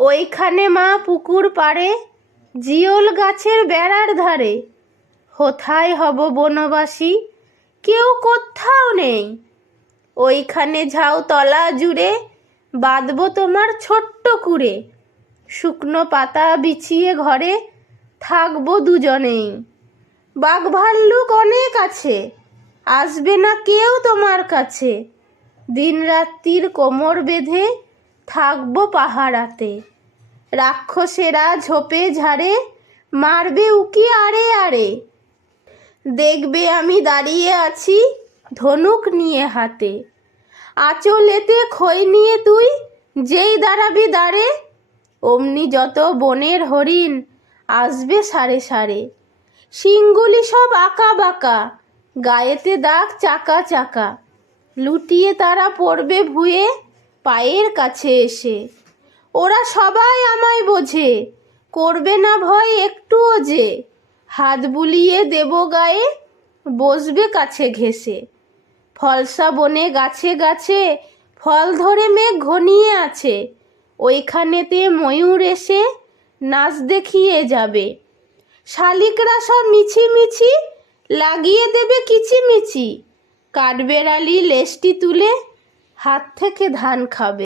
ওইখানে মা পুকুর পাড়ে, জিওল গাছের বেড়ার ধারে। হোথায় হব বনবাসী? কেউ কোথাও নেই। ওইখানে ঝাউ তলা জুড়ে বাঁধবো তোমার ছোট্ট কুড়ে। শুকনো পাতা বিছিয়ে ঘরে থাকব দুজনেই। বাঘ ভাল্লুক অনেক আছে, আসবে না কেউ তোমার কাছে। দিন রাত্রির কোমর বেঁধে থাকব পাহারাতে। রাক্ষসেরা ঝোপে ঝাড়ে, মারবে উকি আরে আরে। দেখবে আমি দাঁড়িয়ে আছি ধনুক নিয়ে হাতে। আঁচলেতে খই নিয়ে তুই যেই দাঁড়াবি দাঁড়ে। অমনি যত বনের হরিণ আসবে সারে সারে। শিংগুলি সব আঁকা বাঁকা, গায়েতে দাগ চাকা চাকা। লুটিয়ে তারা পড়বে ভুয়ে পায়ের কাছে এসে, ওরা সবাই আমায় বোঝে, করবে না ভয় একটুও যে, হাত বুলিয়ে দেব গায়ে, বসবে কাছে ঘেসে ফলসা বনে গাছে গাছে, ফল ধরে মেঘ ঘনিয়ে আছে, ওইখানেতে ময়ূর এসে নাচ দেখিয়ে যাবে। শালিকরা সব মিছি মিছি, লাগিয়ে দেবে কিচিমিচি, কাঠবেড়ালি লেজটি তুলে হাত থেকে ধান খাবে।